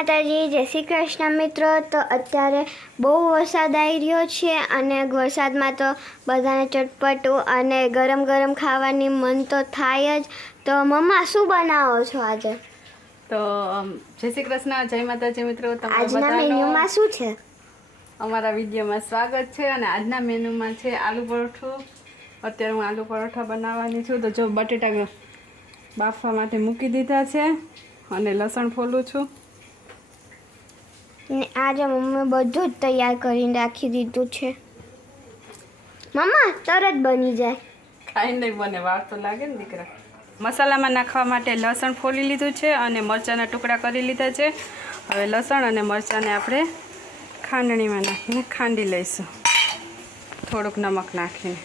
માતાજી જય શ્રી કૃષ્ણ મિત્રો. તો અત્યારે બહુ વરસાદ આવી રહ્યો છે અને વરસાદમાં તો બધાને ચટપટું અને ગરમ ગરમ ખાવાની મન તો થાય જ. તો મમ્મા શું બનાવો છો આજે? તો જય શ્રી કૃષ્ણ જય માતાજી મિત્રો. આજના મેન્યુમાં શું છે? અમારા વિડીયોમાં સ્વાગત છે અને આજના મેનુમાં છે આલુ પરોઠું. અત્યારે હું આલુ પરોઠા બનાવવાની છું. તો જો બટેટા બાફવા માટે મૂકી દીધા છે અને લસણ ફોલું છું. ને આજે મમ્મી બધું જ તૈયાર કરીને રાખી દીધું છે. મમ્મા, તરત બની જાય. કાંઈ નહીં બને, વાર તો લાગે ને દીકરા. મસાલામાં નાખવા માટે લસણ ફોલી લીધું છે અને મરચાંના ટુકડા કરી લીધા છે. હવે લસણ અને મરચાંને આપણે ખાંડણીમાં નાખીને ખાંડી લઈશું. થોડુંક નમક નાખીને.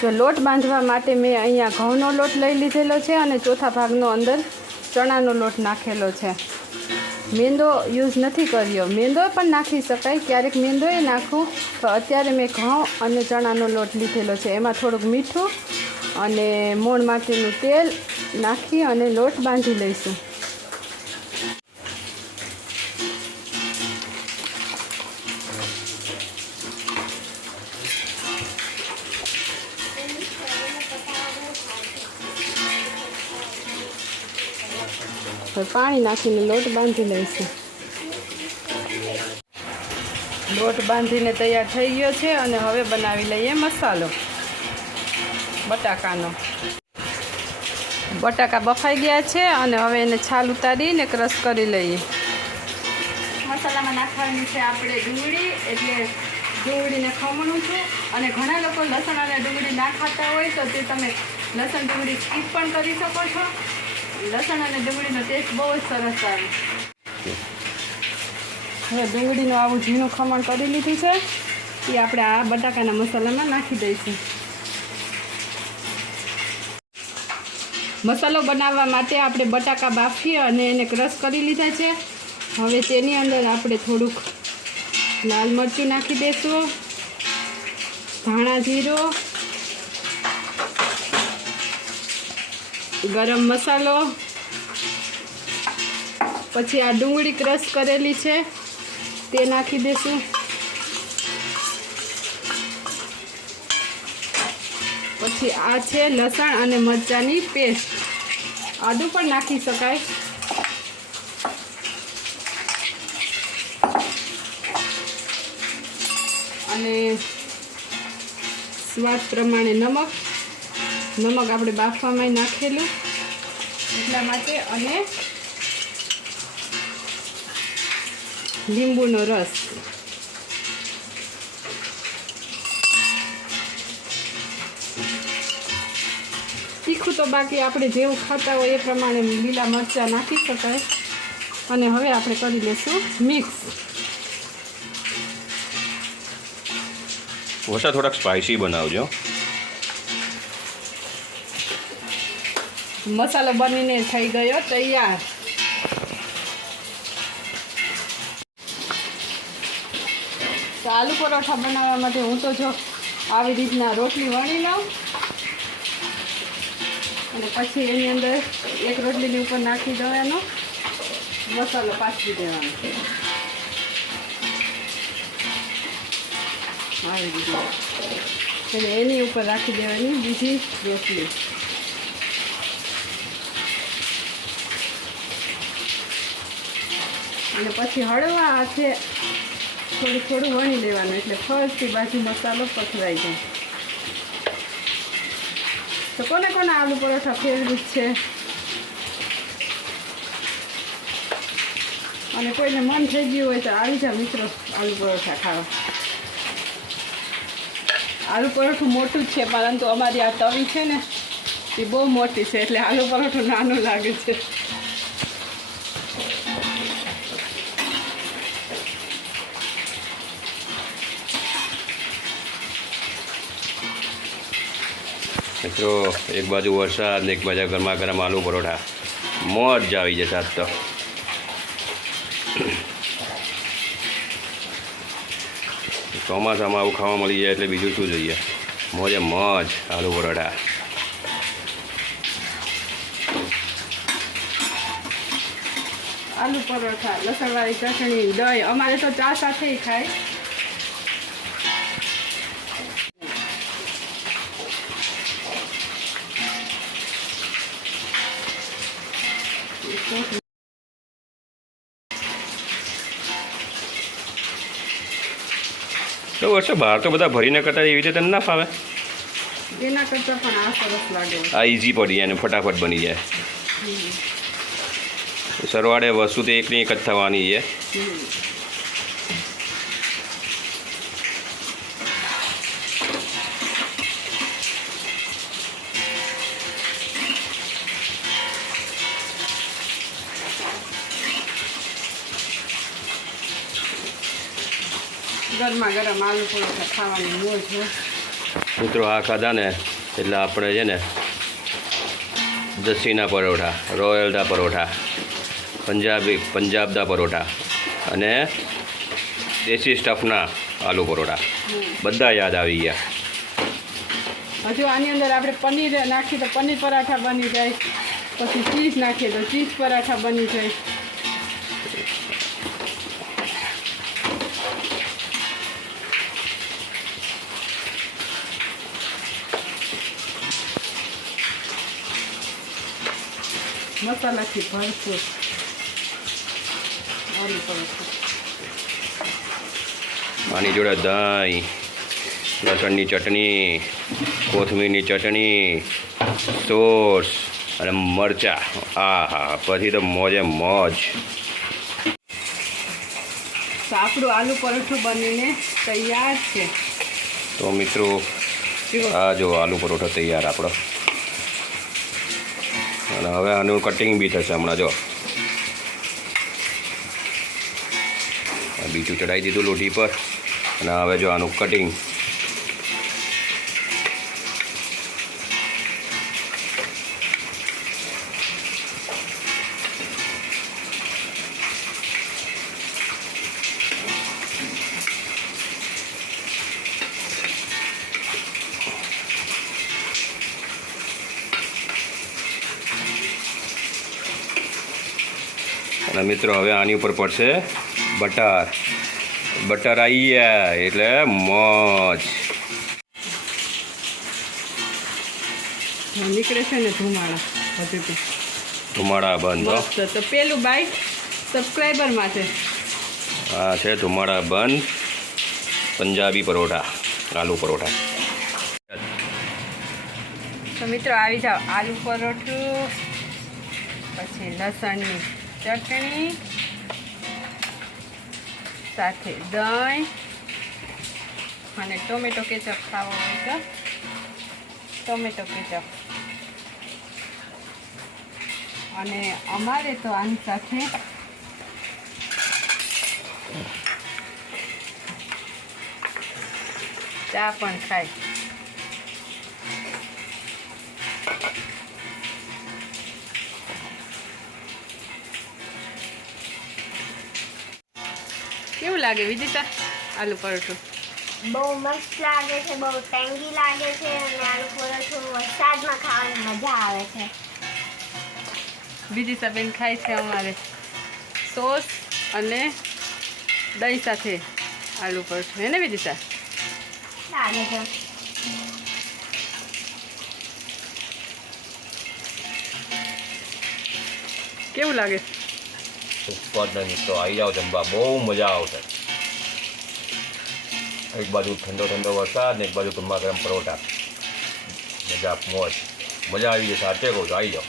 જો લોટ બાંધવા માટે મેં અહીંયા ઘઉંનો લોટ લઈ લીધેલો છે અને ચોથા ભાગનો અંદર ચણાનો લોટ નાખેલો છે. મેંદો યુઝ નથી કર્યો. મેંદો પણ નાખી શકાય. ક્યારેક મેંદોય નાખું, તો અત્યારે મેં ઘઉં અને ચણાનો લોટ લીધેલો છે. એમાં થોડુંક મીઠું અને મોણ માટીનું તેલ નાખી અને લોટ બાંધી લઈશું. પાણી નાખીને લોટ બાંધી લઈશું લોટ બાંધીને તૈયાર થઈ ગયો છે અને હવે બનાવી લઈએ મસાલો. બટાકાનો. બટાકા બફાઈ ગયા છે અને હવે એને છાલ ઉતારીને ક્રશ કરી લઈએ. મસાલામાં નાખવાની છે આપણે ડુંગળી, એટલે ડુંગળીને ખમણું છું. અને ઘણા લોકો લસણ અને ડુંગળી ના ખાતા હોય તો તે તમે લસણ ડુંગળી સ્કીપ પણ કરી શકો છો. લસણ અને ડુંગળીનો ટેસ્ટ બહુ જ સરસ આવે હવે ડુંગળીનું આવું ઝીણું ખમણ કરી લીધું છે. એ આપણે આ બટાકાના મસાલામાં નાખી દઈશું. મસાલો બનાવવા માટે આપણે બટાકા બાફી અને એને ક્રશ કરી લીધા છે. હવે તેની અંદર આપણે થોડુંક લાલ મરચું નાખી દઈશું ધાણા જીરો ગરમ મસાલો. પછી આ ડુંગળી ક્રશ કરેલી છે, તે નાખી દેશું. પછી આ છે લસણ અને મરચાંની પેસ્ટ. આદું પણ નાખી શકાય. અને સ્વાદ પ્રમાણે નમક. નમક આપણે બાફવામાં નાખેલું એટલા માટે અને લીંબુનો રસ. તીખું તો બાકી આપણે જેવું ખાતા હોય એ પ્રમાણે લીલા મરચાં નાખી શકાય. અને હવે આપણે કરી લઈશું મિક્સ. ઓછા થોડાક સ્પાઇસી બનાવજો. મસાલો બનીને થઈ ગયો, તૈયાર. આલુ પરોઠા બનાવવા માટે હું તો જો આવી રીતના રોટલી વણી લઉં. અને પછી એની અંદર એક રોટલીની ઉપર નાખી દેવાનો. મસાલો પાછી દેવાનો. આવી રીતના એની ઉપર રાખી દેવાની બીજી રોટલી. અને પછી હળવા હાથે થોડું થોડું વણી લેવાનું એટલે ફર્સ્ટથી બાજુ મસાલો પથરાઈ જાય. તો કોને કોને આલુ પરોઠા ફેવરેટ છે? અને કોઈને મન થઈ ગયું હોય તો આવી જાઓ મિત્રો આલુ પરોઠા ખાવા. આલુ પરોઠું મોટું જ છે, પરંતુ અમારી આ તવી છે ને, એ બહુ મોટી છે, એટલે આલુ પરોઠું નાનું લાગે છે. મિત્રો, એક બાજુ વરસાદ ને એક બાજુ ગરમા ગરમ આલુ પરોઠા. મોજ આવી જશે આજ તો. ચોમાસામાં આવું ખાવા મળી જાય એટલે બીજું શું જોઈએ? મોજે મોજ આલુ પરોઠા. આલુ પરોઠા, લસણવાળી ચટણી, દહીં. અમારે તો ચા સાથે ખાય. તો વર્ષે બહાર તો બધા ભરીને કરતા એવી રીતે તને ના ફાવે? એના કરતાં પણ આ સરસ લાગે. આ ઇઝી પડી જાય અને ફટાફટ બની જાય. સરવાળે વસ્તુ તો એકની એક જ થવાની છે. ગરમા ગરમ આલુ પરોઠા ખાવાની મોજ મિત્રો આ ખાધા ને એટલે આપણે છે ને દસીના પરોઠા રોયલના પરોઠા પંજાબી પંજાબના પરોઠા અને દેશી સ્ટફના આલુ પરોઠા. બધા યાદ આવી ગયા. હજુ આની અંદર આપણે પનીર નાખીએ તો પનીર પરાઠા બની જાય પછી ચીઝ નાખીએ તો ચીઝ પરાઠા બની જાય. મસાલાથી ભરપૂર આલુ પરોઠા આની જોડે દહીં લસણની ચટણી કોથમીરની ચટણી સોસ અને મરચાં. આ હા પછી તો મોજે મોજ. આપણું આલુ પરોઠું બનીને તૈયાર છે. તો મિત્રો આ જો આલુ પરોઠો તૈયાર આપણો. અને હવે આનું કટિંગ બી થશે હમણાં, જો. બીજું ચડાવી દીધું લોઢી પર. અને હવે જો આનું કટિંગ અને મિત્રો હવે આની ઉપર પડશે. બટર. બટર આવી ગયા એટલે મોજ. નીકળે છે ને ધુમાડા હજુ ધુમાડા બંધ. તો પેલું બાઈક સબસ્ક્રાઈબર માટે હા છે ધુમાડા બંધ. પંજાબી પરોઠા આલુ પરોઠા. તો મિત્રો આવી જાઓ. આલુ પરોઠું પછી લસણની ચટણી સાથે દહીં અને ટોમેટો કેચઅપ ખાવો તો ટોમેટો કેચઅપ. અને અમારે તો આની સાથે ચા પણ ખાય. કેવું લાગે? વિદિતા આલુ પરોઠું? બહુ મસ્ત લાગે છે બહુ ટેંગી લાગે છે અને આલુ પરોઠું વરસાદમાં ખાવાની મજા આવે છે. બીજી બેન ખાય છે અમારે સોસ અને દહીં સાથે આલુ પરોઠું. હે ને વિદિતા લાગે છે. કેવું લાગે? સુપર મિત્રો આવી જાઓ જમવા બહુ મજા આવશે. એક બાજુ ઠંડો ઠંડો વરસાદ ને એક બાજુ ગરમા ગરમ પરોઠા. મજા, મોજ. મજા આવી જશે, સાચે કહું તો આવી જાઓ.